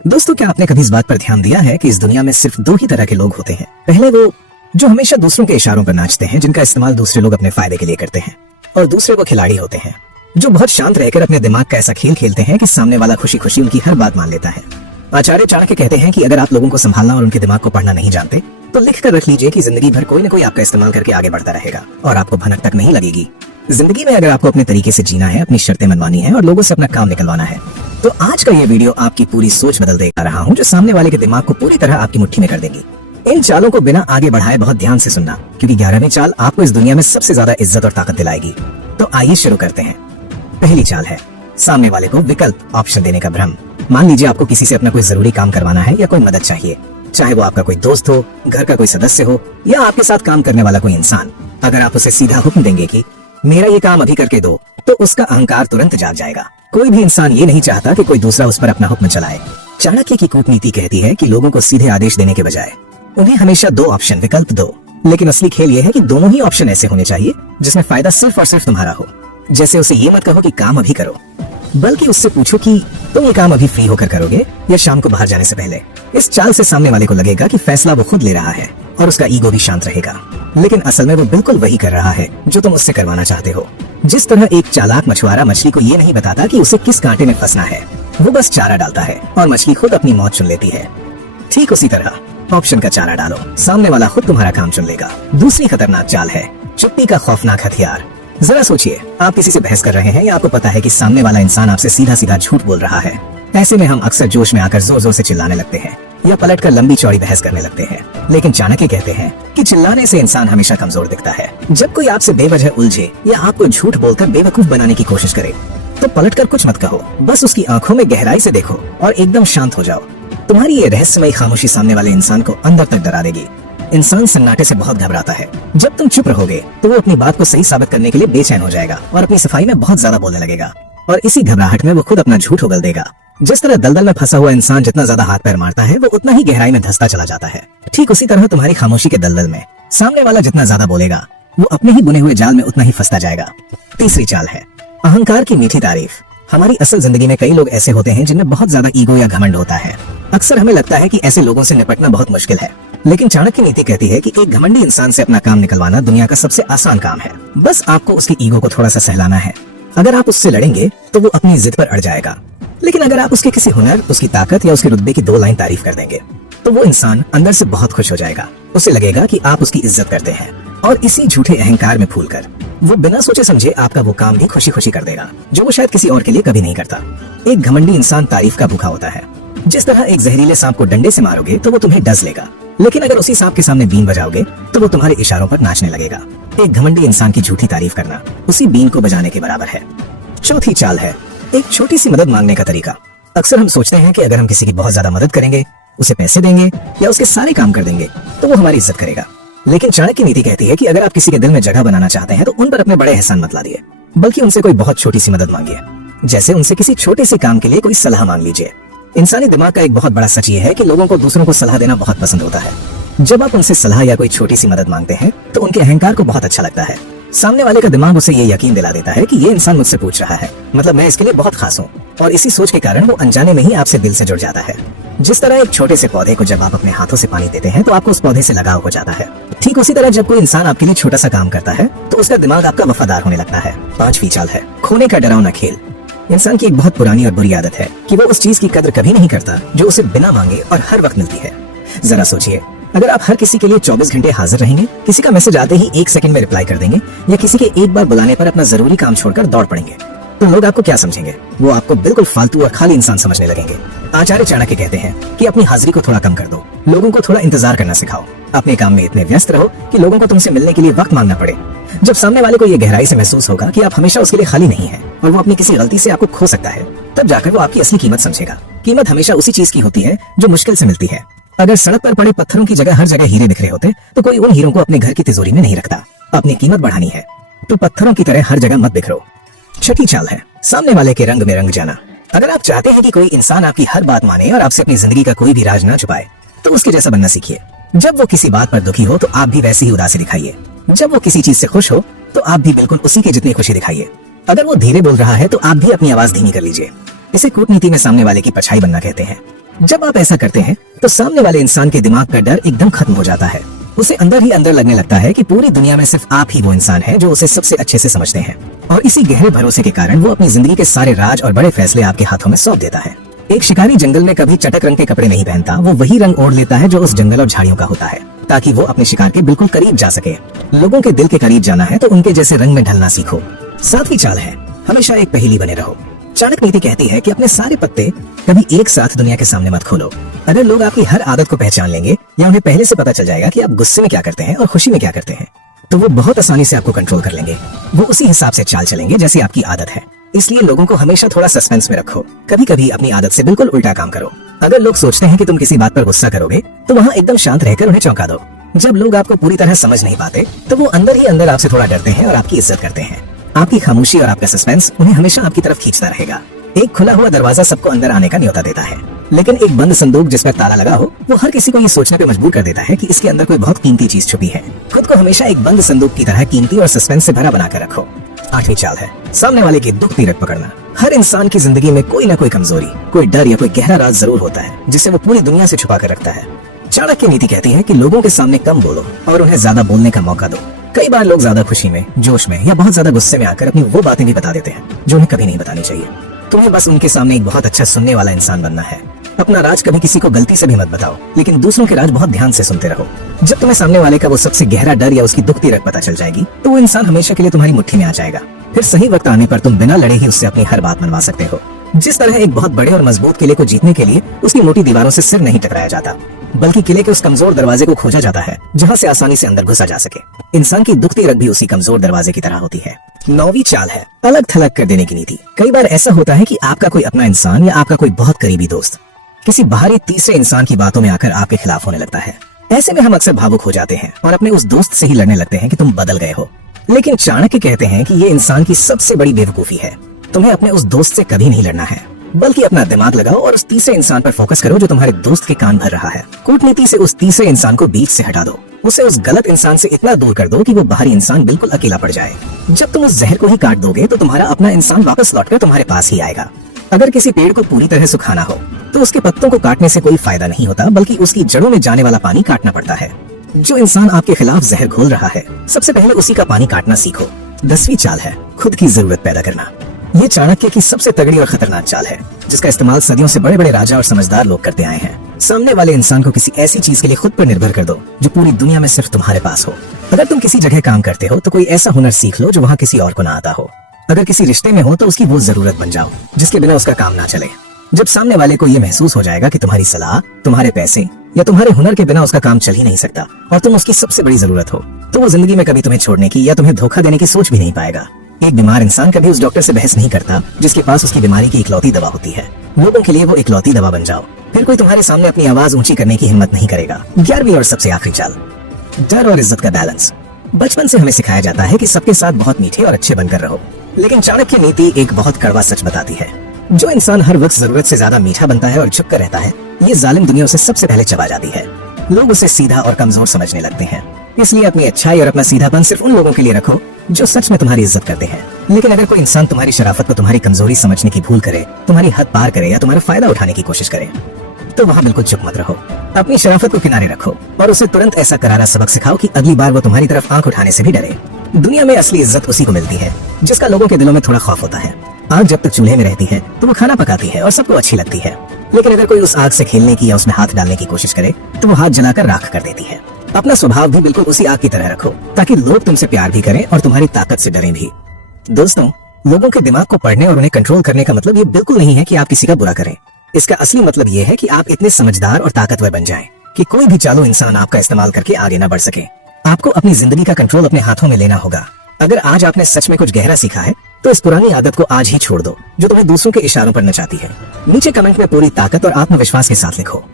दोस्तों, क्या आपने कभी इस बात पर ध्यान दिया है कि इस दुनिया में सिर्फ दो ही तरह के लोग होते हैं। पहले वो जो हमेशा दूसरों के इशारों पर नाचते हैं, जिनका इस्तेमाल दूसरे लोग अपने फायदे के लिए करते हैं, और दूसरे वो खिलाड़ी होते हैं जो बहुत शांत रहकर अपने दिमाग का ऐसा खेल खेलते हैं कि सामने वाला खुशी खुशी उनकी हर बात मान लेता है। आचार्य चाणक्य कहते हैं कि अगर आप लोगों को संभालना और उनके दिमाग को पढ़ना नहीं जानते तो लिख कर रख लीजिए कि जिंदगी भर कोई न कोई आपका इस्तेमाल करके आगे बढ़ता रहेगा और आपको भनक तक नहीं लगेगी। जिंदगी में अगर आपको अपने तरीके से जीना है, अपनी शर्तें मनवानी है और लोगों से अपना काम निकलवाना है, तो आज का ये वीडियो आपकी पूरी सोच बदल देगा रहा हूँ, जो सामने वाले के दिमाग को पूरी तरह आपकी मुट्ठी में कर देंगी। इन चालों को बिना आगे बढ़ाए बहुत ध्यान से सुनना, क्योंकि 11वीं चाल आपको इस दुनिया में सबसे ज्यादा इज्जत और ताकत दिलाएगी। तो आइए शुरू करते हैं। पहली चाल है सामने वाले को विकल्प ऑप्शन देने का भ्रम। मान लीजिए आपको किसी से अपना कोई जरूरी काम करवाना है या कोई मदद चाहिए, चाहे वो आपका कोई दोस्त हो, घर का कोई सदस्य हो या आपके साथ काम करने वाला कोई इंसान। अगर आप उसे सीधा हुक्म देंगे कि मेरा ये काम अभी करके दो, तो उसका अहंकार तुरंत जाग जाएगा। कोई भी इंसान ये नहीं चाहता कि कोई दूसरा उस पर अपना हुक्म चलाए। चाणक्य की कूटनीति कहती है कि लोगों को सीधे आदेश देने के बजाय उन्हें हमेशा दो ऑप्शन विकल्प दो। लेकिन असली खेल ये है कि दोनों ही ऑप्शन ऐसे होने चाहिए जिसमें फायदा सिर्फ और सिर्फ तुम्हारा हो। जैसे उसे ये मत कहो कि काम अभी करो, बल्कि उससे पूछो कि तुम ये काम अभी फ्री होकर करोगे या शाम को बाहर जाने से पहले। इस चाल से सामने वाले को लगेगा कि फैसला वो खुद ले रहा है और उसका ईगो भी शांत रहेगा, लेकिन असल में वो बिल्कुल वही कर रहा है जो तुम उससे करवाना चाहते हो। जिस तरह एक चालाक मछुआरा मछली को ये नहीं बताता कि उसे किस कांटे में फंसना है, वो बस चारा डालता है और मछली खुद अपनी मौत चुन लेती है। ठीक उसी तरह ऑप्शन का चारा डालो, सामने वाला खुद तुम्हारा काम चुन लेगा। दूसरी खतरनाक चाल है चुप्पी का खौफनाक हथियार। जरा सोचिए, आप किसी से बहस कर रहे हैं या आपको पता है कि सामने वाला इंसान आपसे सीधा सीधा झूठ बोल रहा है। ऐसे में हम अक्सर जोश में आकर जोर जोर से चिल्लाने लगते हैं या पलटकर लंबी चौड़ी बहस करने लगते हैं। लेकिन चाणक्य कहते हैं कि चिल्लाने से इंसान हमेशा कमजोर दिखता है। जब कोई आपसे बेवजह उलझे या आपको झूठ बोलकर बेवकूफ बनाने की कोशिश करे, तो पलटकर कुछ मत कहो, बस उसकी आंखों में गहराई से देखो और एकदम शांत हो जाओ। तुम्हारी ये रहस्यमयी खामोशी सामने वाले इंसान को अंदर तक डरा देगी। इंसान सन्नाटे से बहुत घबराता है। जब तुम चुप रहोगे तो वो अपनी बात को सही साबित करने के लिए बेचैन हो जाएगा और अपनी सफाई में बहुत ज्यादा बोलने लगेगा, और इसी घबराहट में वो खुद अपना झूठ उगल देगा। जिस तरह दलदल में फंसा हुआ इंसान जितना ज्यादा हाथ पैर मारता है, वो उतना ही गहराई में धंसता चला जाता है। ठीक उसी तरह तुम्हारी खामोशी के दलदल में सामने वाला जितना ज्यादा बोलेगा, वो अपने ही बुने हुए जाल में उतना ही फंसता जाएगा। तीसरी चाल है अहंकार की मीठी तारीफ। हमारी असल जिंदगी में कई लोग ऐसे होते हैं जिनमें बहुत ज्यादा ईगो या घमंड होता है। अक्सर हमें लगता है कि ऐसे लोगों से निपटना बहुत मुश्किल है, लेकिन चाणक्य नीति कहती है कि एक घमंडी इंसान से अपना काम निकलवाना दुनिया का सबसे आसान काम है। बस आपको उसकी ईगो को थोड़ा सा सहलाना है। अगर आप उससे लड़ेंगे तो वो अपनी जिद पर अड़ जाएगा, लेकिन अगर आप उसके किसी हुनर, उसकी ताकत या उसके रुतबे की 2 लाइन तारीफ कर देंगे, तो वो इंसान अंदर से बहुत खुश हो जाएगा। उसे लगेगा कि आप उसकी इज्जत करते हैं, और इसी झूठे अहंकार में फूलकर वो बिना सोचे समझे आपका वो काम भी खुशी खुशी कर देगा, जो वो शायद किसी और के लिए कभी नहीं करता। एक घमंडी इंसान तारीफ का भूखा होता है। जिस तरह एक जहरीले सांप को डंडे से मारोगे तो वो तुम्हें डस लेगा, लेकिन अगर उसी सांप के सामने बीन बजाओगे तो वो तुम्हारे इशारों पर नाचने लगेगा। एक घमंडी इंसान की झूठी तारीफ करना उसी बीन को बजाने के बराबर है। चौथी चाल है एक छोटी सी मदद मांगने का तरीका। अक्सर हम सोचते हैं कि अगर हम किसी की बहुत ज्यादा मदद करेंगे, उसे पैसे देंगे या उसके सारे काम कर देंगे, तो वो हमारी इज्जत करेगा। लेकिन चाणक्य नीति कहती है कि अगर आप किसी के दिल में जगह बनाना चाहते हैं तो उन पर अपने बड़े एहसान मत लादिए, बल्कि उनसे कोई बहुत छोटी सी मदद मांगिए। जैसे उनसे किसी छोटे से काम के लिए कोई सलाह मांग लीजिए। इंसानी दिमाग का एक बहुत बड़ा सच ये है कि लोगों को दूसरों को सलाह देना बहुत पसंद होता है। जब आप उनसे सलाह या कोई छोटी सी मदद मांगते हैं तो उनके अहंकार को बहुत अच्छा लगता है। सामने वाले का दिमाग उसे ये यकीन दिला देता है कि ये इंसान मुझसे पूछ रहा है, मतलब मैं इसके लिए बहुत खास हूँ, और इसी सोच के कारण वो अनजाने में ही आपसे दिल से जुड़ जाता है। जिस तरह एक छोटे से पौधे को जब आप अपने हाथों से पानी देते हैं तो आपको उस पौधे से लगाव हो जाता है, ठीक उसी तरह जब कोई इंसान आपके लिए छोटा सा काम करता है तो उसका दिमाग आपका वफादार होने लगता है। 5वीं चाल है खोने का डरावना खेल। इंसान की एक बहुत पुरानी और बुरी आदत है कि वो उस चीज की कदर कभी नहीं करता जो उसे बिना मांगे और हर वक्त मिलती है। जरा सोचिए, अगर आप हर किसी के लिए 24 घंटे हाजिर रहेंगे, किसी का मैसेज आते ही 1 सेकंड में रिप्लाई कर देंगे या किसी के एक बार बुलाने पर अपना जरूरी काम छोड़कर दौड़ पड़ेंगे, तो लोग आपको क्या समझेंगे? वो आपको बिल्कुल फालतू और खाली इंसान समझने लगेंगे। आचार्य चाणक्य कहते हैं कि अपनी हाजिरी को थोड़ा कम कर दो, लोगों को थोड़ा इंतजार करना सिखाओ। अपने काम में इतने व्यस्त रहो कि लोगों को तुमसे मिलने के लिए वक्त मांगना पड़े। जब सामने वाले को ये गहराई से महसूस होगा कि आप हमेशा उसके लिए खाली नहीं है और वो अपनी किसी गलती से आपको खो सकता है, तब जाकर वो आपकी असली कीमत समझेगा। कीमत हमेशा उसी चीज की होती है जो मुश्किल से मिलती है। अगर सड़क पर पड़े पत्थरों की जगह हर जगह हीरे बिखरे होते तो कोई उन हीरों को अपने घर की तिजोरी में नहीं रखता। अपनी कीमत बढ़ानी है तो पत्थरों की तरह हर जगह मत बिखरो। छठी चाल है सामने वाले के रंग में रंग जाना। अगर आप चाहते हैं कि कोई इंसान आपकी हर बात माने और आपसे अपनी जिंदगी का कोई भी राज ना छुपाए, तो उसके जैसा बनना सीखिए। जब वो किसी बात पर दुखी हो तो आप भी वैसी ही उदासी दिखाइए। जब वो किसी चीज से खुश हो तो आप भी बिल्कुल उसी की जितनी खुशी दिखाइए। अगर वो धीरे बोल रहा है तो आप भी अपनी आवाज धीमी कर लीजिए। इसे कूटनीति में सामने वाले की परछाई बनना कहते हैं। जब आप ऐसा करते हैं तो सामने वाले इंसान के दिमाग का डर एकदम खत्म हो जाता है। उसे अंदर ही अंदर लगने लगता है कि पूरी दुनिया में सिर्फ आप ही वो इंसान है जो उसे सबसे अच्छे से समझते हैं, और इसी गहरे भरोसे के कारण वो अपनी जिंदगी के सारे राज और बड़े फैसले आपके हाथों में सौंप देता है। एक शिकारी जंगल में कभी चटक रंग के कपड़े नहीं पहनता, वो वही रंग ओढ़ लेता है जो उस जंगल और झाड़ियों का होता है, ताकि वो अपने शिकार के बिल्कुल करीब जा सके। लोगों के दिल के करीब जाना है तो उनके जैसे रंग में ढलना सीखो। सातवीं चाल है, हमेशा एक पहेली बने रहो। चाणक्य नीति कहती है कि अपने सारे पत्ते कभी एक साथ दुनिया के सामने मत खोलो। अगर लोग आपकी हर आदत को पहचान लेंगे या उन्हें पहले से पता चल जाएगा कि आप गुस्से में क्या करते हैं और खुशी में क्या करते हैं, तो वो बहुत आसानी से आपको कंट्रोल कर लेंगे। वो उसी हिसाब से चाल चलेंगे जैसी आपकी आदत है। इसलिए लोगों को हमेशा थोड़ा सस्पेंस में रखो। कभी कभी अपनी आदत से बिल्कुल उल्टा काम करो। अगर लोग सोचते हैं कि तुम किसी बात पर गुस्सा करोगे तो वहाँ एकदम शांत रहकर उन्हें चौंका दो। जब लोग आपको पूरी तरह समझ नहीं पाते तो वो अंदर ही अंदर आपसे थोड़ा डरते हैं और आपकी इज्जत करते हैं। आपकी खामोशी और आपका सस्पेंस उन्हें हमेशा आपकी तरफ खींचता रहेगा। एक खुला हुआ दरवाजा सबको अंदर आने का न्योता देता है, लेकिन एक बंद संदूक जिसमें ताला लगा हो वो हर किसी को ये सोचने पे मजबूर कर देता है कि इसके अंदर कोई बहुत कीमती चीज छुपी है। खुद को हमेशा एक बंद संदूक की तरह कीमती और सस्पेंस से भरा बनाकर रखो। आठवीं चाल है, सामने वाले की दुख पीड़क पकड़ना। हर इंसान की जिंदगी में कोई ना कोई कमजोरी, कोई डर या कोई गहरा राज जरूर होता है जिसे वो पूरी दुनिया से छुपा कर रखता है। चाणक्य नीति कहती है कि लोगों के सामने कम बोलो और उन्हें ज्यादा बोलने का मौका दो। कई बार लोग ज्यादा खुशी में, जोश में या बहुत ज्यादा गुस्से में आकर अपनी वो बातें भी बता देते हैं जो उन्हें कभी नहीं बतानी चाहिए। तुम्हें बस उनके सामने एक बहुत अच्छा सुनने वाला इंसान बनना है। अपना राज कभी किसी को गलती से भी मत बताओ, लेकिन दूसरों के राज बहुत ध्यान से सुनते रहो। जब तुम्हें सामने वाले का वो सबसे गहरा डर या उसकी दुख पीड़क पता चल जाएगी तो वो इंसान हमेशा के लिए तुम्हारी मुट्ठी में आ जाएगा। फिर सही वक्त आने पर तुम बिना लड़े ही उससे अपनी हर बात मनवा सकते हो। जिस तरह एक बहुत बड़े और मजबूत किले को जीतने के लिए उसकी मोटी दीवारों से सिर नहीं टकराया जाता, बल्कि किले के उस कमजोर दरवाजे को खोजा जाता है जहाँ से आसानी से अंदर घुसा जा सके। इंसान की दुखती रग भी उसी कमजोर दरवाजे की तरह होती है। नौवीं चाल है, अलग थलग कर देने की नीति। कई बार ऐसा होता है कि आपका कोई अपना इंसान या आपका कोई बहुत करीबी दोस्त किसी बाहरी तीसरे इंसान की बातों में आकर आपके खिलाफ होने लगता है। ऐसे में हम अक्सर भावुक हो जाते हैं और अपने उस दोस्त से ही लड़ने लगते हैं कि तुम बदल गए हो। लेकिन चाणक्य कहते हैं कि ये इंसान की सबसे बड़ी बेवकूफी है। तुम्हें अपने उस दोस्त से कभी नहीं लड़ना है, बल्कि अपना दिमाग लगाओ और उस तीसरे इंसान पर फोकस करो जो तुम्हारे दोस्त के कान भर रहा है। कूटनीति से उस तीसरे इंसान को बीच से हटा दो। उसे उस गलत इंसान से इतना दूर कर दो कि वो बाहरी इंसान बिल्कुल अकेला पड़ जाए। जब तुम उस जहर को ही काट दोगे तो तुम्हारा अपना इंसान वापस लौटकर तुम्हारे पास ही आएगा। अगर किसी पेड़ को पूरी तरह सुखाना हो तो उसके पत्तों को काटने से कोई फायदा नहीं होता, बल्कि उसकी जड़ों में जाने वाला पानी काटना पड़ता है। जो इंसान आपके खिलाफ जहर घोल रहा है, सबसे पहले उसी का पानी काटना सीखो। 10वीं चाल है, खुद की जरूरत पैदा करना। ये चाणक्य की सबसे तगड़ी और खतरनाक चाल है, जिसका इस्तेमाल सदियों से बड़े बड़े राजा और समझदार लोग करते आए हैं। सामने वाले इंसान को किसी ऐसी चीज के लिए खुद पर निर्भर कर दो जो पूरी दुनिया में सिर्फ तुम्हारे पास हो। अगर तुम किसी जगह काम करते हो तो कोई ऐसा हुनर सीख लो जो वहाँ किसी और को ना आता हो। अगर किसी रिश्ते में हो तो उसकी वो जरूरत बन जाओ जिसके बिना उसका काम ना चले। जब सामने वाले को ये महसूस हो जाएगा कि तुम्हारी सलाह, तुम्हारे पैसे या तुम्हारे हुनर के बिना उसका काम चल ही नहीं सकता और तुम उसकी सबसे बड़ी जरूरत हो, तो वो जिंदगी में कभी तुम्हें छोड़ने की या तुम्हें धोखा देने की सोच भी नहीं पाएगा। एक बीमार इंसान कभी उस डॉक्टर से बहस नहीं करता जिसके पास उसकी बीमारी की इकलौती दवा होती है। लोगों के लिए वो इकलौती दवा बन जाओ, फिर कोई तुम्हारे सामने अपनी आवाज ऊंची करने की हिम्मत नहीं करेगा। 11वीं और सबसे आखिरी चाल, डर और इज्जत का बैलेंस। बचपन से हमें सिखाया जाता है कि सबके साथ बहुत मीठे और अच्छे बनकर रहो, लेकिन चाणक्य नीति एक बहुत कड़वा सच बताती है। जो इंसान हर वक्त जरूरत से ज्यादा मीठा बनता है और चुप कर रहता है, ये जालिम दुनिया उसे सबसे पहले चबा जाती है। लोग उसे सीधा और कमजोर समझने लगते हैं। इसलिए अपनी अच्छाई और अपना सीधापन सिर्फ उन लोगों के लिए रखो जो सच में तुम्हारी इज्जत करते हैं। लेकिन अगर कोई इंसान तुम्हारी शराफत को तुम्हारी कमजोरी समझने की भूल करे, तुम्हारी हद पार करे या तुम्हारा फायदा उठाने की कोशिश करे, तो वहाँ बिल्कुल चुप मत रहो। अपनी शराफत को किनारे रखो और उसे तुरंत ऐसा करारा सबक सिखाओ कि अगली बार वो तुम्हारी तरफ आंख उठाने से भी डरे। दुनिया में असली इज्जत उसी को मिलती है जिसका लोगों के दिलों में थोड़ा खौफ होता है। आग जब तक चूल्हे में रहती है तो वो खाना पकाती है और सबको अच्छी लगती है, लेकिन अगर कोई उस आग से खेलने की या उसमें हाथ डालने की कोशिश करे तो वो हाथ जलाकर राख कर देती है। अपना स्वभाव भी बिल्कुल उसी आग की तरह रखो ताकि लोग तुमसे प्यार भी करें और तुम्हारी ताकत से डरें भी। दोस्तों, लोगों के दिमाग को पढ़ने और उन्हें कंट्रोल करने का मतलब ये बिल्कुल नहीं है कि आप किसी का बुरा करें। इसका असली मतलब ये है कि आप इतने समझदार और ताकतवर बन जाएं कि कोई भी चालू इंसान आपका इस्तेमाल करके आगे न बढ़ सके। आपको अपनी जिंदगी का कंट्रोल अपने हाथों में लेना होगा। अगर आज आपने सच में कुछ गहरा सीखा है तो इस पुरानी आदत को आज ही छोड़ दो जो तुम्हें दूसरों के इशारों पर नचाती है। नीचे कमेंट में पूरी ताकत और आत्मविश्वास के साथ लिखो।